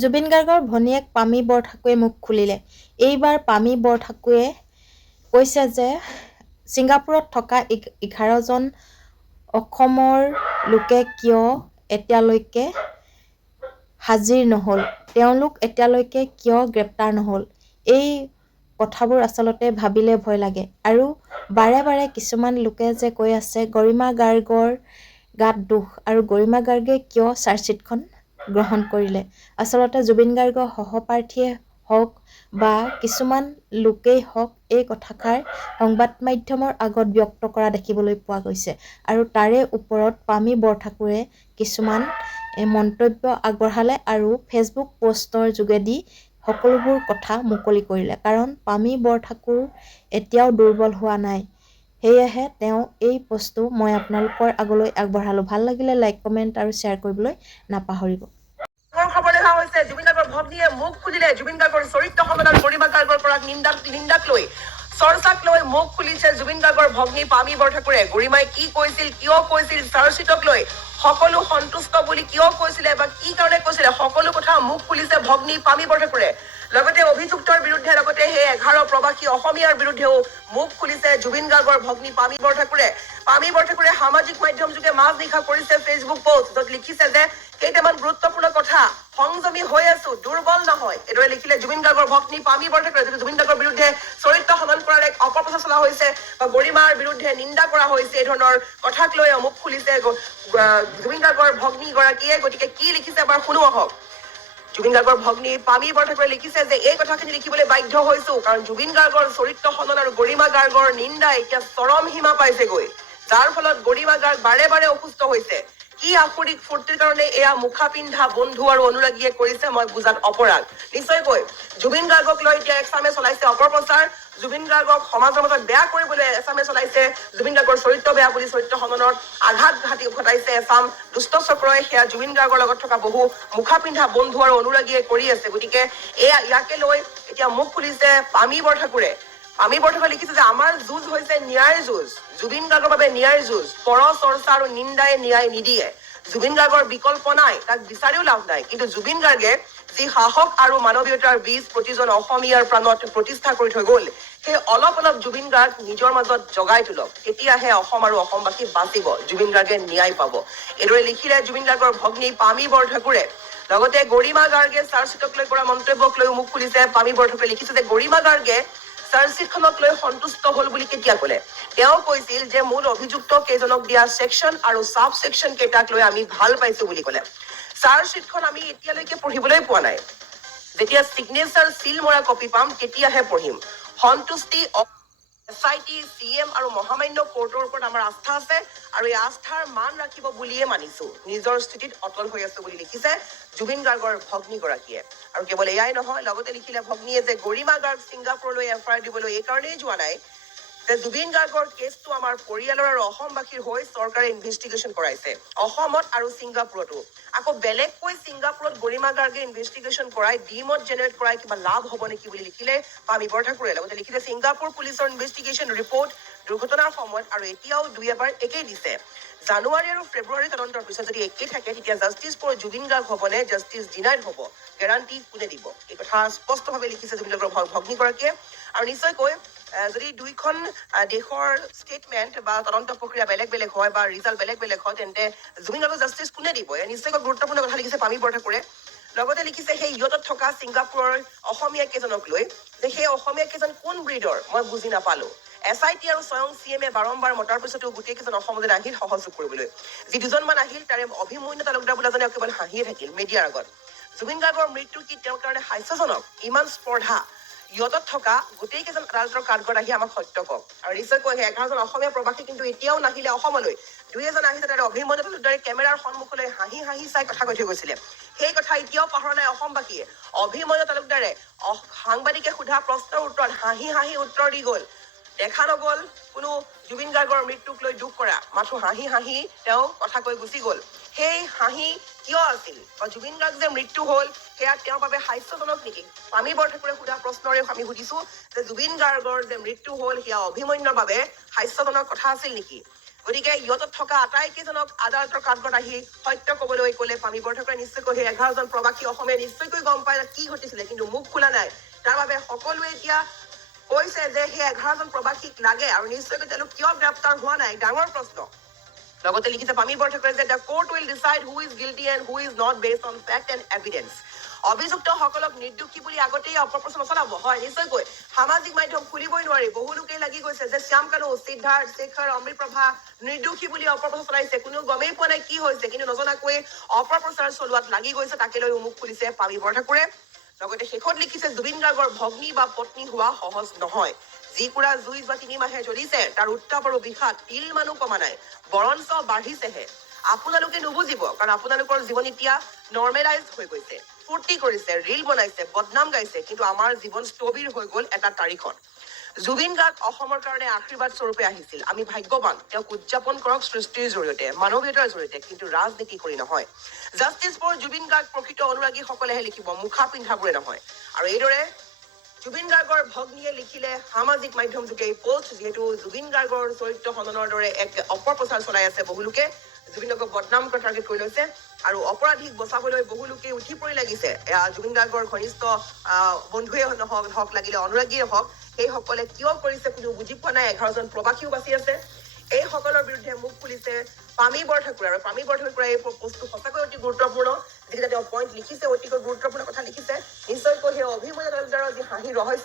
জুবিন গাৰ্গৰ ভনীয়েক পামী বৰঠাকুৰে মুখ খুলিলে। এইবাৰ পামী বৰঠাকুৰে কৈছে যে ছিংগাপুৰত থকা 11জন অসমৰ লোকে কিয় এতিয়ালৈকে হাজিৰ নহ'ল, তেওঁলোক এতিয়ালৈকে কিয় গ্ৰেপ্তাৰ নহ'ল। এই কথাবোৰ আচলতে ভাবিলে ভয় লাগে। আৰু বাৰে বাৰে কিছুমান লোকে যে কৈ আছে গৰিমা গাৰ্গৰ গাত দুখ, আৰু গৰিমা গাৰ্গে কিয় চাৰ্জশ্বিটখন গ্ৰহণ কৰিলে। আচলতে জুবিন গাৰ্গৰ সহপাঠীয়ে হওক বা কিছুমান লোকেই হওক এই কথাষাৰ সংবাদ মাধ্যমৰ আগত ব্যক্ত কৰা দেখিবলৈ পোৱা গৈছে। আৰু তাৰে ওপৰত পামী বৰঠাকুৰে কিছুমান মন্তব্য আগবঢ়ালে আৰু ফেচবুক পোষ্টৰ যোগেদি সকলোবোৰ কথা মুকলি কৰিলে। কাৰণ পামী বৰঠাকুৰ এতিয়াও দুৰ্বল হোৱা নাই। সেয়েহে তেওঁ এই পোষ্টটো মই আপোনালোকৰ আগলৈ আগবঢ়ালোঁ। ভাল লাগিলে লাইক, কমেণ্ট আৰু শ্বেয়াৰ কৰিবলৈ নাপাহৰিব। খবৰ দেখা হৈছে জুবিন গাৰ্গৰ ভগ্নীয়ে মুখ খুলিলে। জুবিন গাৰ্গৰ চৰিত্ৰ সমাধান গৰিমা গাৰ্গৰ পৰা নিন্দাক লৈ চৰ্চাক লৈ মুখ খুলিছে জুবিন গাৰ্গৰ ভগ্নী পামী বৰঠাকুৰে। গৰিমাই কি কৈছিল, কিয় কৈছিল, চাৰ্জশ্বিটক লৈ সকলো সন্তুষ্ট বুলি কিয় কৈছিলে বা কি কাৰণে কৈছিলে, সকলো কথা মুখ খুলিছে ভগ্নী পামী বৰঠাকুৰে। লগতে অভিযুক্তৰ বিৰুদ্ধে লগতে সেই 11 প্ৰবাসী অসমীয়াৰ বিৰুদ্ধেও মুখ খুলিছে জুবিন গাৰ্গৰ ভগ্নী পামী বৰঠাকুৰে। পামী বৰঠাকুৰে সামাজিক মাধ্যম যোগে মাজনিশা কৰিছে ফেচবুক পোষ্ট, য'ত লিখিছে যে কেইটামান গুৰুত্বপূৰ্ণ কথা, সংযমী হৈ আছো, দুৰ্বল নহয়। এইদৰে লিখিলে জুবিন গাৰ্গৰ ভগ্নী পামী বৰঠাকুৰে। যিটো জুবিন গাৰ্গৰ বিৰুদ্ধে চৰিত্ৰ হনন কৰাৰ এক অপপ্ৰচাৰ চলোৱা হৈছে বা গৰিমাৰ বিৰুদ্ধে নিন্দা কৰা হৈছে, এই ধৰণৰ কথাক লৈ মুখ খুলিছে জুবিন গাৰ্গৰ ভগ্নী গৰাকীয়ে। গতিকে কি লিখিছে এবাৰ শুনো আহক। জুবিন গাৰ্গৰ ভগ্নী পামী বৰঠাকুৰে লিখিছে যে এই কথাখিনি লিখিবলৈ বাধ্য হৈছো কাৰণ জুবিন গাৰ্গৰ চৰিত্ৰ হনন আৰু গৰিমা গাৰ্গৰ নিন্দা এতিয়া চৰম সীমা পাইছেগৈ, যাৰ ফলত গৰিমা গাৰ্গ বাৰে বাৰে অসুস্থ হৈছে। কি আসুৰিক ফূৰ্তিৰ কাৰণে এয়া মুখা পিন্ধা বন্ধু আৰু অনুৰাগীয়ে কৰিছে মই বুজাত অপৰাগ। নিশ্চয়কৈ জুবিন গাৰ্গক লৈ এতিয়া এচামে চলাইছে অপপ্ৰচাৰ, জুবিন গাৰ্গক সমাজৰ মাজত বেয়া কৰিবলৈ এচামে চলাইছে, জুবিন গাৰ্গৰ চৰিত্ৰ বেয়া বুলি চৰিত্ৰ হননত আঘাত ঘটাইছে এচাম দুষ্ট চক্ৰই। সেয়া জুবিন গাৰ্গৰ লগত থকা বহু মুখা পিন্ধা বন্ধু আৰু অনুৰাগীয়ে কৰি আছে। গতিকে ইয়াকে লৈ এতিয়া মুখ খুলিছে পামী বৰঠাকুৰে। পামী বৰঠাকুৰে লিখিছে যে আমাৰ যুঁজ হৈছে ন্যায়ৰ যুঁজ, জুবিন গাৰ্গৰ বাবে ন্যায়ৰ যুঁজ। পৰ চৰ্চা আৰু নিন্দাই ন্যায় নিদিয়ে। জুবিন গাৰ্গৰ বিকল্প নাই, তাক বিচাৰিও লাভ নাই। কিন্তু জুবিন গাৰ্গে যি সাহস আৰু মানৱীয়তাৰ বীজ প্ৰতিজন অসমীয়াৰ প্ৰাণত প্ৰতিষ্ঠা কৰি থৈ গল, সেই অলপ অলপ জুবিন গাৰ্গ নিজৰ মাজত জগাই তোলক। তেতিয়াহে অসম আৰু অসমবাসী বাচিব, জুবিন গাৰ্গে ন্যায় পাব। এইদৰে লিখিলে জুবিন গাৰ্গৰ ভগ্নী পামী বৰঠাকুৰে। লগতে গৰিমা গাৰ্গে চাৰ্জশ্বিটক লৈ কৰা মন্তব্যক লৈ মুখ খুলিছে পামী বৰঠাকুৰে। লিখিছে যে গৰিমা গাৰ্গে চাৰ্জশ্বিটখনক লৈ সন্তুষ্ট হল বুলি কেতিয়া কলে। তেওঁ কৈছিল যে মূল অভিযুক্ত কেইজনক দিয়া ছেকশ্যন আৰু সাব ছেকশ্যন কেইটাক লৈ আমি ভাল পাইছো বুলি কলে। চাৰ্জশ্বিটখন আমি এতিয়ালৈকে পঢ়িবলৈ পোৱা নাই। যেতিয়া চিগনেচাৰ চিল মৰা কপি পাম তেতিয়াহে পঢ়িম। সন্তুষ্টি SIT, CM আৰু মহামান্য কোৰ্টৰ ওপৰত আমাৰ আস্থা আছে আৰু এই আস্থাৰ মান ৰাখিব বুলিয়ে মানিছো। নিজৰ স্থিতিত অটল হৈ আছো বুলি লিখিছে জুবিন গাৰ্গৰ ভগ্নী গৰাকীয়ে। আৰু কেৱল এয়াই নহয়, লগতে লিখিলে ভগ্নীয়ে যে গৰিমা গাৰ্গ ছিংগাপুৰলৈ FIR দিবলৈ এই কাৰণেই যোৱা নাই যে জুবিন গাৰ্গৰ কেছটো আমাৰ পৰিয়ালৰ আৰু অসমবাসীৰ হৈ চৰকাৰে ইনভেষ্টিগেশ্যন কৰাইছে, অসমত আৰু ছিংগাপুৰতো। আকৌ বেলেগকৈ ছিংগাপুৰত গৰিমা গাৰ্গে ইনভেষ্টিগেশ্যন কৰাই ডিমত জেনেৰেট কৰাই কিবা লাভ হব নেকি বুলি লিখিলে পামী বৰঠাকুৰে। লগতে লিখিলে ছিংগাপুৰ পুলিচৰ ইনভেষ্টিগেশ্যন ৰিপৰ্ট দুৰ্ঘটনাৰ সময়ত আৰু এতিয়াও দুই এবাৰ একেই দিছে। জানুৱাৰী আৰু ফেব্ৰুৱাৰী তদন্তৰ পিছত যদি একেই থাকে তেতিয়া জাষ্টিছ ফৰ জুবিন গাৰ্গ হবনে জাষ্টিছ ডিনাইড হব, গেৰাণ্টি কোনে দিব। এই কথা স্পষ্টভাৱে লিখিছে জুবিন গাৰ্গৰ ভগ্নীগৰাকীয়ে। আৰু নিশ্চয়কৈ যদি দুইখন দেশৰ ষ্টেটমেণ্ট বা তদন্ত প্ৰক্ৰিয়া বেলেগ বেলেগ হয় বা ৰিজাল্ট বেলেগ বেলেগ হয়, তেন্তে জুবিন গাৰ্গক জাষ্টিছ কোনে দিব, এয়া নিশ্চয়কৈ গুৰুত্বপূৰ্ণ কথা লিখিছে পামী বৰঠাকুৰে। লগতে লিখিছে সেই ইয়তত থকা ছিংগাপুৰৰ অসমীয়া কেইজনক লৈ যে সেই অসমীয়া কেইজন কোন ব্ৰীডৰ মই বুজি নাপালো। SIT আৰু স্বয়ং CM বাৰম্বাৰ মতাৰ পিছতো গোটেই কেইজন অসমলৈ আহিল সহযোগ কৰিবলৈ। যি দুজনমান আহিল তাৰে অভিমন্যু তালুকদাৰ বোলাজনে কেৱল হাঁহিয়ে থাকিল মিডিয়াৰ আগত। জুবিন গাৰ্গৰ মৃত্যু কি তেওঁৰ কাৰণে হাস্যজনক? ইমান স্পৰ্ধা ইয়তত থকা গোটেই কেইজন আদালতৰ কাঠগড় আহি আমাক সত্য কওক। আৰু নিশ্চয়কৈ সেই 11জন অসমীয়া প্ৰবাসী কিন্তু এতিয়াও নাহিলে অসমলৈ। দুই এজন আহিছে তাৰে অভিমন্যু তালুকদাৰে কেমেৰাৰ সন্মুখলৈ হাঁহি হাঁহি চাই কথা কৈ থৈ গৈছিলে। সেই কথা এতিয়াও পাহৰা নাই অসমবাসীয়ে। অভিমন্যু তালুকদাৰে সাংবাদিকে সোধা প্ৰশ্নৰ উত্তৰত হাঁহি হাঁহি উত্তৰ দি গল। দেখা নগল কোনো জুবিন গাৰ্গৰ মৃত্যুক লৈ দুখ কৰা, মাথো হাঁহি হাঁহি তেওঁ কথা কৈ গুচি গল। সেই হাঁহি কিয় আছিল বা জুবিন গাৰ্গ যে মৃত্যু হল সেয়া তেওঁৰ বাবে হাস্যজনক নেকি? পামী বৰঠাকুৰে সোধা প্ৰশ্নৰে আমি সুধিছো যে জুবিন গাৰ্গৰ যে মৃত্যু হল সেয়া অভিমন্যুৰ বাবে হাস্যজনক কথা আছিল নেকি? গতিকে ইহঁতত থকা আটাইকেইজনক আদালতৰ কাঠগড়ত আহি সত্য কবলৈ ক'লে পামী বৰঠাকুৰে। নিশ্চয়কৈ সেই 11জন প্ৰবাসী অসমীয়া নিশ্চয়কৈ গম পায় কি ঘটিছিলে, কিন্তু মুখ খোলা নাই। তাৰ বাবে সকলোৱে এতিয়া কৈছে যে সেই 11জন প্ৰবাসীক লাগে আৰু নিশ্চয়কৈ তেওঁলোক কিয় গ্ৰেপ্তাৰ হোৱা নাই, ডাঙৰ প্ৰশ্ন। লগতে লিখিছে পামী বৰঠাকুৰে যে the court will decide who is guilty and who is not based on fact and evidence. অভিযুক্তসকলক নিৰ্দোষী বুলি আগতেই অপপ্ৰচাৰ চলাব। হয়, নিশ্চয়কৈ সামাজিক মাধ্যম খুলিবই নোৱাৰি। বহু লোকেই লাগি গৈছে যে শ্যাম কানু, সিদ্ধাৰ্থ, শেখৰ, অমৃতপ্ৰভা নিৰ্দোষী বুলি অপপ্ৰচাৰ চলাইছে। কোনো গমেই পোৱা নাই কি হৈছে, কিন্তু নজনাকৈ অপপ্ৰচাৰ চলোৱাত লাগি গৈছে। তাকে লৈ মুখ খুলিছে পামী বৰঠাকুৰে। লগতে শেষত লিখিছে জুবিন গাৰ্গৰ ভগ্নী বা পত্নী হোৱা সহজ নহয়। যিকুৰা জুই যোৱা 3 মাহে জ্বলিছে, তাৰ উত্তাপ আৰু বিষাদ তিল মানুহ কমা নাই, বৰঞ্চ বাঢ়িছেহে। আপোনালোকে নুবুজিব, কাৰণ আপোনালোকৰ জীৱন এতিয়া নৰ্মেলাইজ হৈ গৈছে। ফূৰ্তি কৰিছে, ৰীল বনাইছে, বদনাম গাইছে, কিন্তু আমাৰ জীৱন স্থবিৰ হৈ গ'ল এটা তাৰিখত। জুবিন গাৰ্গ অসমৰ কাৰণে আশীৰ্বাদ স্বৰূপে আহিছিল। আমি ভাগ্যৱান, তেওঁক উদযাপন কৰক সৃষ্টিৰ জৰিয়তে, মানৱীয়তাৰ জৰিয়তে, কিন্তু ৰাজনীতি কৰি নহয়। জাষ্টিছ ফৰ জুবিন গাৰ্গ প্ৰকৃত অনুৰাগীসকলেহে লিখিব, মুখা পিন্ধাবোৰে নহয়। আৰু এইদৰে জুবিন গাৰ্গৰ ভগ্নীয়ে লিখিলে সামাজিক মাধ্যম যোগে এই পোষ্ট, যিহেতু জুবিন গাৰ্গৰ চৰিত্ৰ হননৰ দৰে এক অপপ্ৰচাৰ চলাই আছে বহু লোকে। জুবিন গাৰ্গক বদনাম কৰা টাৰ্গেট কৰি লৈছে আৰু অপৰাধীক বচাবলৈ বহু লোকে উঠি পৰি লাগিছে। জুবিন গাৰ্গৰ ঘনিষ্ঠ বন্ধুৱে হওক, লাগিলে অনুৰাগীয়ে হওক, সেইসকলে কিয় কৰিছে কোনো বুজি পোৱা নাই। 11জন প্ৰবাসীও বাচি আছে। এইসকলৰ বিৰুদ্ধে মুখ খুলিছে পামী বৰঠাকুৰে। আৰু পামী বৰঠাকুৰে এই পোষ্টটো সঁচাকৈ অতি গুৰুত্বপূৰ্ণ। যিকেইটা তেওঁ পইণ্ট লিখিছে, অতিকৈ গুৰুত্বপূৰ্ণ কথা লিখিছে। নিশ্চয়কৈ সেই অভিমন্যু তালুকদাৰৰ যি হাঁহি ৰহস্য